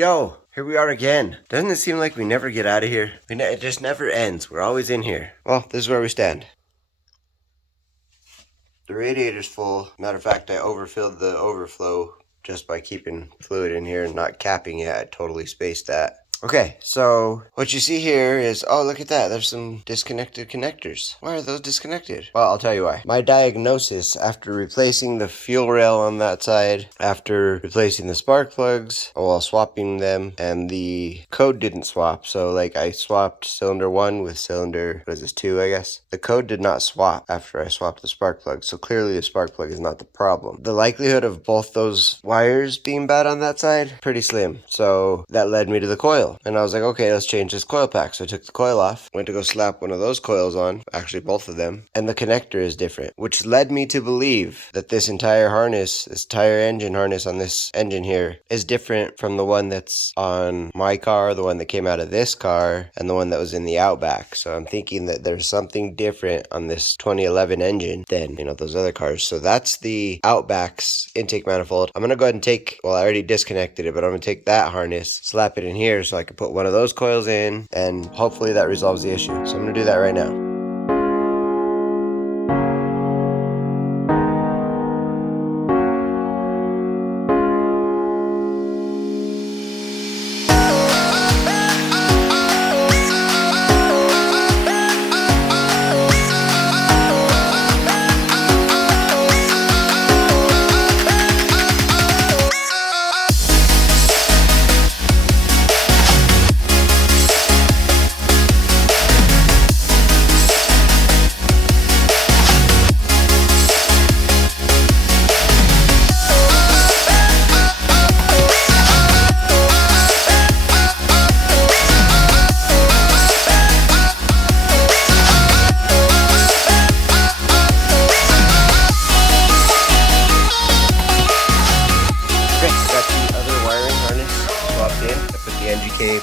Yo, here we are again. Doesn't it seem like we never get out of here? It just never ends. We're always in here. Well, this is where we stand. The radiator's full. Matter of fact, I overfilled the overflow just by keeping fluid in here and not capping it. I totally spaced that. Okay, so what you see here is, oh, look at that. There's some disconnected connectors. Why are those disconnected? Well, I'll tell you why. My diagnosis after replacing the fuel rail on that side, after replacing the spark plugs while swapping them, and the code didn't swap. So like I swapped cylinder 1 with cylinder, what is this, 2, I guess? The code did not swap after I swapped the spark plug. So clearly the spark plug is not the problem. The likelihood of both those wires being bad on that side, pretty slim. So that led me to the coil. And I was like, okay, let's change this coil pack. So I took the coil off, went to go slap one of those coils on, actually both of them, and the connector is different, which led me to believe that this entire harness, this entire engine harness on this engine here is different from the one that's on my car, the one that came out of this car, and the one that was in the Outback. So I'm thinking that there's something different on this 2011 engine than, those other cars. So that's the Outback's intake manifold. I'm going to go ahead and I already disconnected it, but I'm going to take that harness, slap it in here so I can put one of those coils in, and hopefully that resolves the issue. So I'm going to do that right now.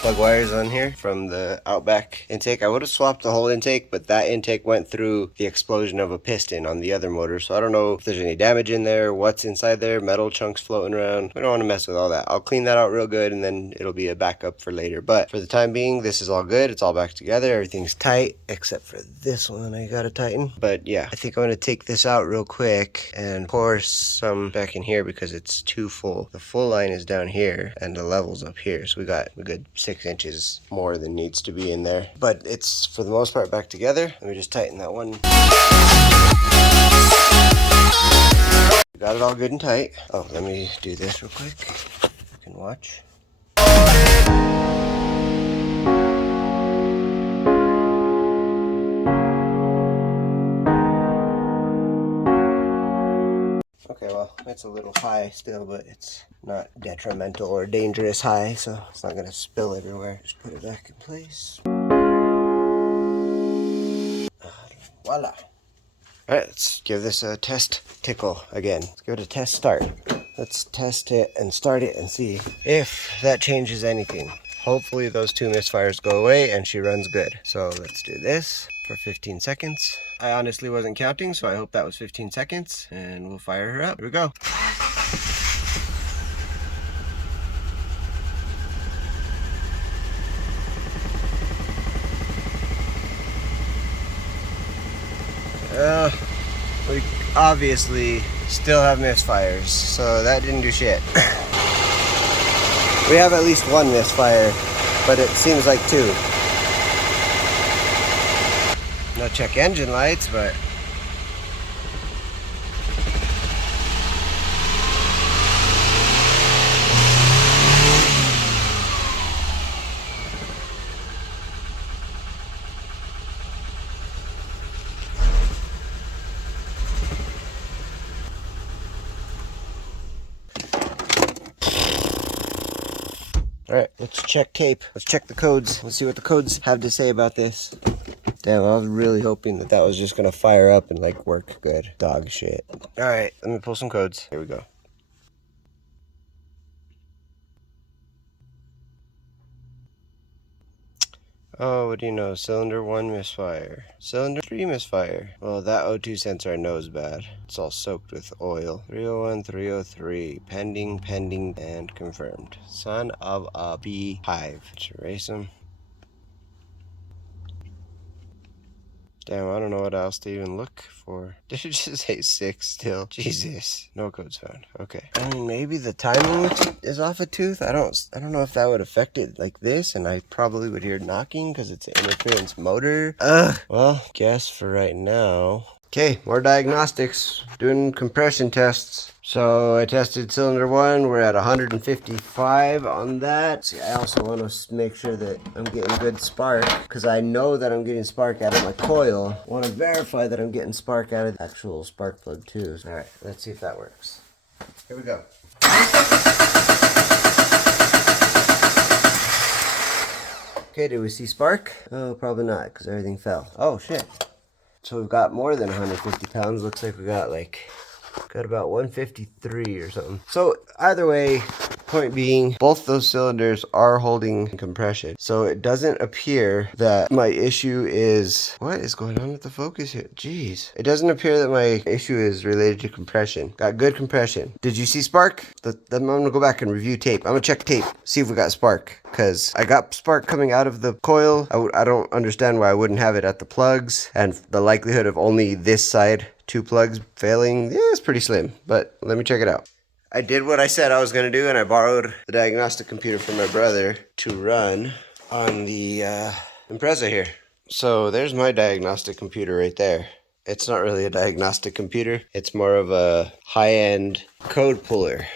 Plug wires on here from the Outback intake. I would have swapped the whole intake, but that intake went through the explosion of a piston on the other motor, so I don't know if there's any damage in there, what's inside there, metal chunks floating around. We don't want to mess with all that. I'll clean that out real good, and then it'll be a backup for later. But for the time being, this is all good. It's all back together. Everything's tight, except for this one I gotta tighten. But yeah, I think I'm gonna take this out real quick and pour some back in here because it's too full. The full line is down here, and the level's up here, so we got a good 6 inches more than needs to be in there, but it's for the most part back together. Let me just tighten that one. Got it all good and tight. Oh, let me do this real quick. You can watch. Okay, well, it's a little high still, but it's not detrimental or dangerous high, so it's not going to spill everywhere. Just put it back in place. Voila. Alright, let's give this a test tickle again. Let's give it a test start. Let's test it and start it and see if that changes anything. Hopefully those 2 misfires go away and she runs good. So let's do this for 15 seconds. I honestly wasn't counting, so I hope that was 15 seconds, and we'll fire her up. Here we go. We obviously still have misfires, so that didn't do shit. We have at least 1 misfire, but it seems like 2. No check engine lights, but alright, let's check tape. Let's check the codes. Let's see what the codes have to say about this. Damn, I was really hoping that was just gonna fire up and like work good. Dog shit. Alright, let me pull some codes. Here we go. Oh, what do you know? Cylinder 1 misfire. Cylinder 3 misfire. Well, that O2 sensor I know is bad. It's all soaked with oil. 301, 303. Pending, pending, and confirmed. Son of a beehive. Let's erase them. Damn, I don't know what else to even look for. Did it just say 6 still? Jesus. No codes found. Okay. I mean, maybe the timing is off a tooth. I don't know if that would affect it like this, and I probably would hear knocking because it's an interference motor. Ugh. Well, guess for right now. Okay, more diagnostics. Doing compression tests. So I tested cylinder 1. We're at 155 on that. See, I also want to make sure that I'm getting good spark because I know that I'm getting spark out of my coil. I want to verify that I'm getting spark out of the actual spark plug too. All right, let's see if that works. Here we go. Okay, do we see spark? Oh, probably not because everything fell. Oh, shit. So we've got more than 150 pounds. Looks like we got about 153 or something. So either way, point being, both those cylinders are holding compression. So it doesn't appear that my issue is... What is going on with the focus here? Jeez. It doesn't appear that my issue is related to compression. Got good compression. Did you see spark? Then I'm going to go back and review tape. I'm going to check tape, see if we got spark. Because I got spark coming out of the coil. I don't understand why I wouldn't have it at the plugs. And the likelihood of only this side, 2 plugs failing, yeah, it's pretty slim. But let me check it out. I did what I said I was going to do, and I borrowed the diagnostic computer from my brother to run on the Impreza here. So there's my diagnostic computer right there. It's not really a diagnostic computer. It's more of a high-end code puller.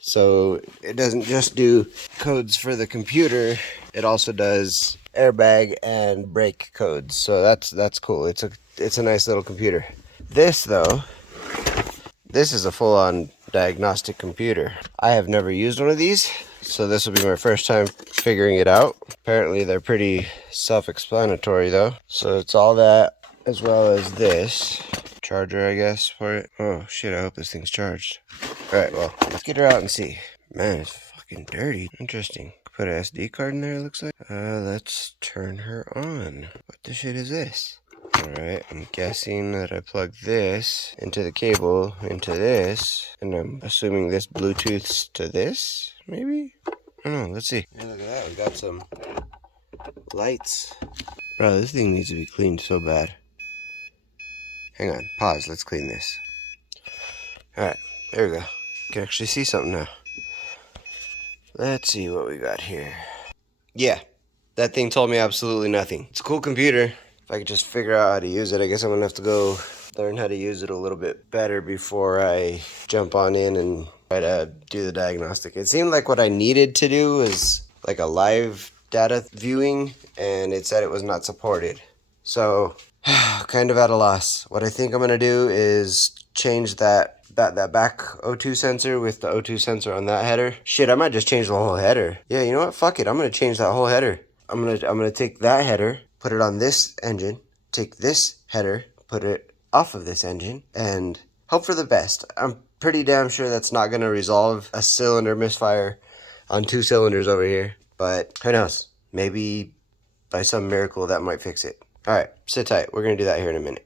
So it doesn't just do codes for the computer, it also does airbag and brake codes. So that's cool. It's a nice little computer. This though, this is a full-on diagnostic computer. I have never used one of these, so this will be my first time figuring it out. Apparently they're pretty self-explanatory though. So it's all that as well as this charger, I guess, for it. Oh shit, I hope this thing's charged. Alright, well, let's get her out and see. Man, it's fucking dirty. Interesting. Put an SD card in there, it looks like. Let's turn her on. What the shit is this? Alright, I'm guessing that I plug this into the cable, into this, and I'm assuming this Bluetooths to this, maybe? I don't know, let's see. Hey, look at that, we got some lights. Bro, this thing needs to be cleaned so bad. Hang on, pause, let's clean this. Alright, there we go. You can actually see something now. Let's see what we got here. Yeah, that thing told me absolutely nothing. It's a cool computer. If I could just figure out how to use it, I guess I'm gonna have to go learn how to use it a little bit better before I jump on in and try to do the diagnostic. It seemed like what I needed to do was like a live data viewing, and it said it was not supported. So, kind of at a loss. What I think I'm gonna do is change that back O2 sensor with the O2 sensor on that header. Shit, I might just change the whole header. Yeah, you know what? Fuck it. I'm gonna change that whole header. I'm gonna take that header, put it on this engine, take this header, put it off of this engine, and hope for the best. I'm pretty damn sure that's not gonna resolve a cylinder misfire on 2 cylinders over here, but who knows? Maybe by some miracle that might fix it. All right, sit tight. We're gonna do that here in a minute.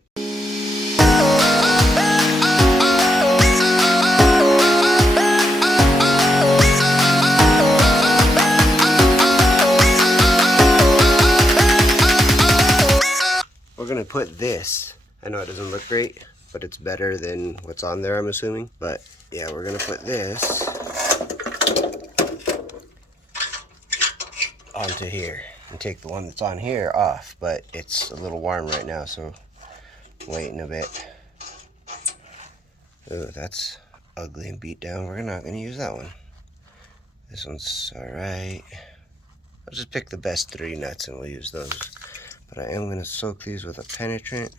We're gonna put this. I know it doesn't look great, but it's better than what's on there, I'm assuming. But yeah, we're gonna put this onto here and take the one that's on here off, but it's a little warm right now, so waiting a bit. Oh, that's ugly and beat down. We're not gonna use that one. This one's all right. I'll just pick the best 3 nuts and we'll use those. But I am gonna soak these with a penetrant.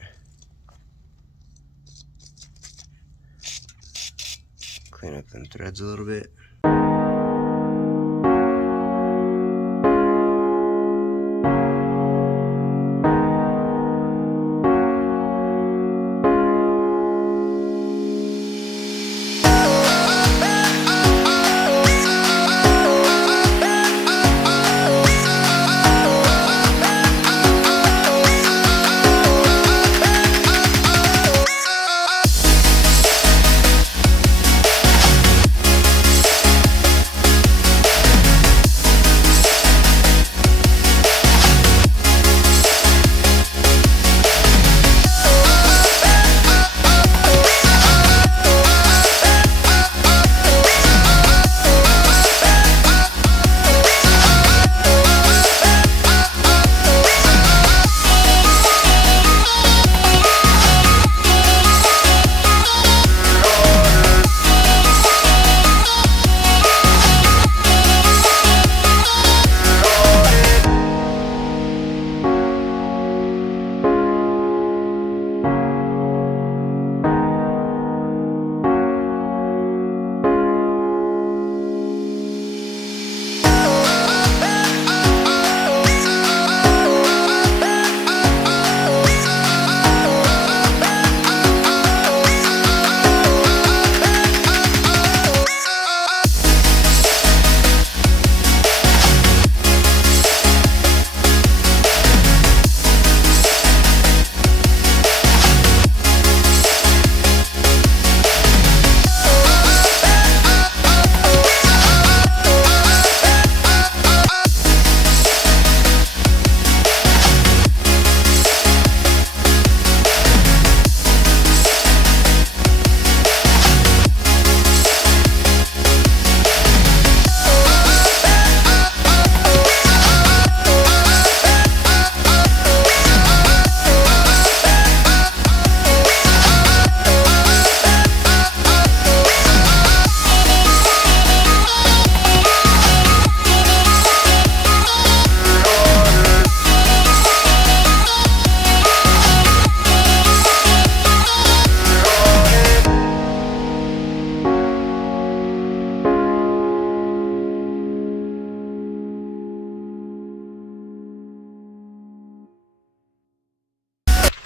Clean up them threads a little bit.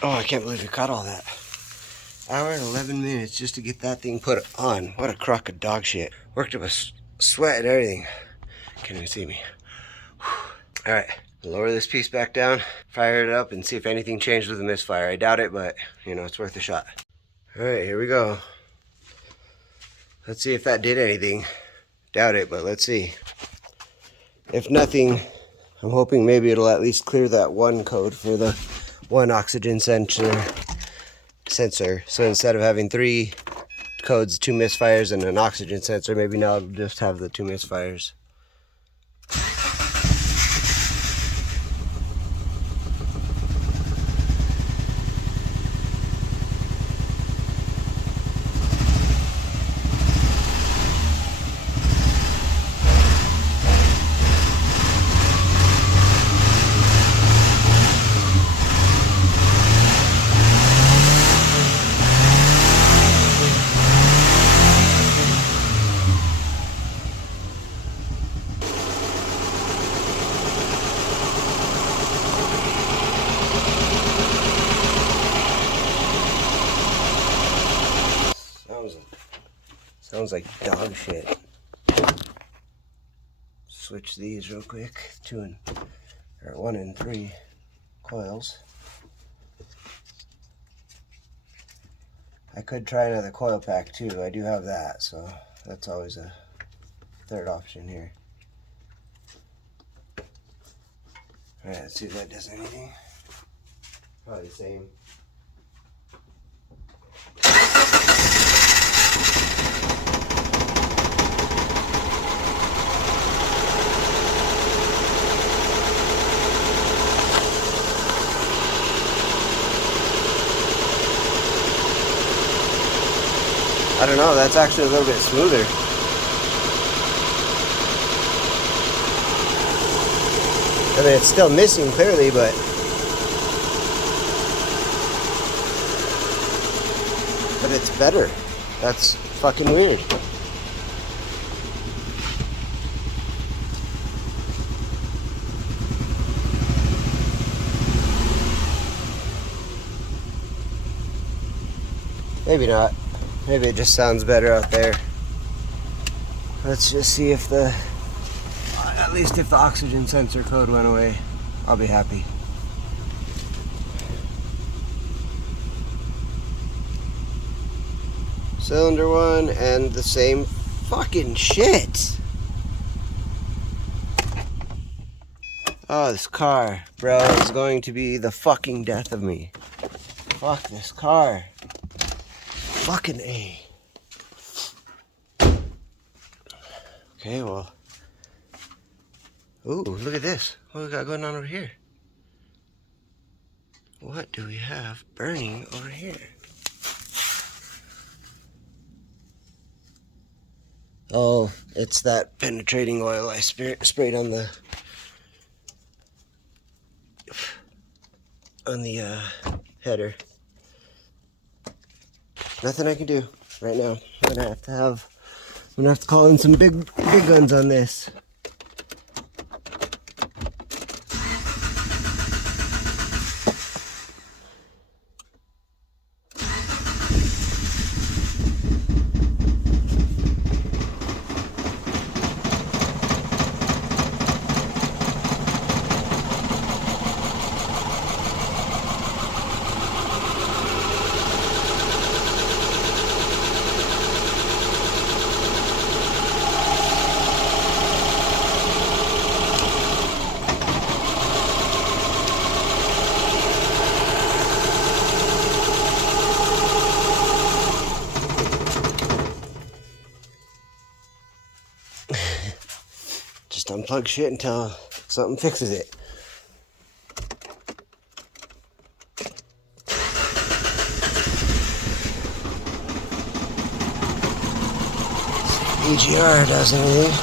Oh, I can't believe we caught all that. Hour and 11 minutes just to get that thing put on. What a crock of dog shit. Worked up a sweat and everything. Can't even see me. Whew. All right, lower this piece back down, fire it up, and see if anything changed with the misfire. I doubt it, but you know, it's worth a shot. All right, here we go. Let's see if that did anything. Doubt it, but let's see. If nothing, I'm hoping maybe it'll at least clear that one code for the one oxygen sensor. So instead of having 3 codes, 2 misfires, and an oxygen sensor, maybe now it'll just have the 2 misfires. Sounds like dog shit. Switch these real quick. 1 and 3 coils. I could try another coil pack too. I do have that, so that's always a third option here. Alright, let's see if that does anything. Probably the same. I don't know, that's actually a little bit smoother. I mean, it's still missing clearly, but it's better. That's fucking weird. Maybe not. Maybe it just sounds better out there. Let's just see if at least if the oxygen sensor code went away, I'll be happy. Cylinder 1 and the same fucking shit. Oh, this car, bro, is going to be the fucking death of me. Fuck this car. Fucking A. Okay, well. Ooh, look at this. What we got going on over here? What do we have burning over here? Oh, it's that penetrating oil I sprayed on the header. Nothing I can do right now. I'm gonna have to call in some big guns on this. Just unplug shit until something fixes it. EGR does anything.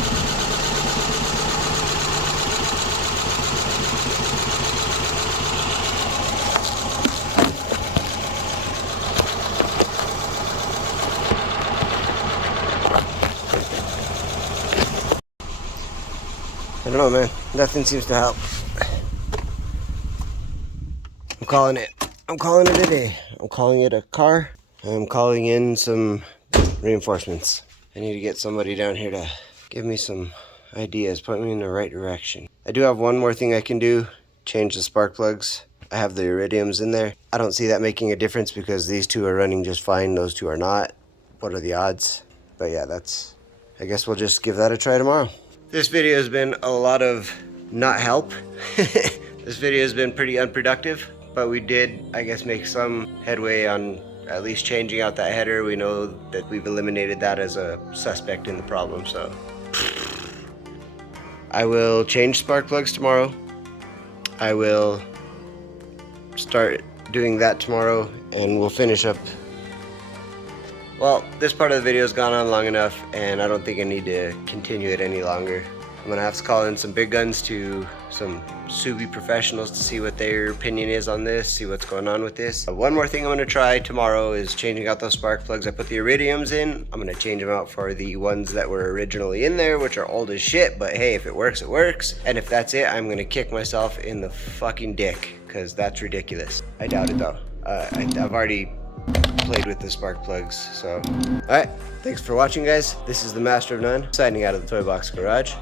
I don't know, man. Nothing seems to help. I'm calling it. I'm calling it a day. I'm calling it a car. I'm calling in some reinforcements. I need to get somebody down here to give me some ideas, point me in the right direction. I do have one more thing I can do, change the spark plugs. I have the iridiums in there. I don't see that making a difference because these two are running just fine, those two are not. What are the odds? But yeah, I guess we'll just give that a try tomorrow. This video has been a lot of not help. This video has been pretty unproductive, but we did, I guess, make some headway on at least changing out that header. We know that we've eliminated that as a suspect in the problem, so. I will change spark plugs tomorrow. I will start doing that tomorrow, and we'll finish up. Well, this part of the video has gone on long enough, and I don't think I need to continue it any longer. I'm gonna have to call in some big guns to some Subi professionals to see what their opinion is on this, see what's going on with this. One more thing I'm gonna try tomorrow is changing out those spark plugs. I put the iridiums in. I'm gonna change them out for the ones that were originally in there, which are old as shit, but hey, if it works, it works. And if that's it, I'm gonna kick myself in the fucking dick, because that's ridiculous. I doubt it though. I've already played with the spark plugs, so. All right, thanks for watching, guys. This is the Master of None, signing out of the Toy Box Garage.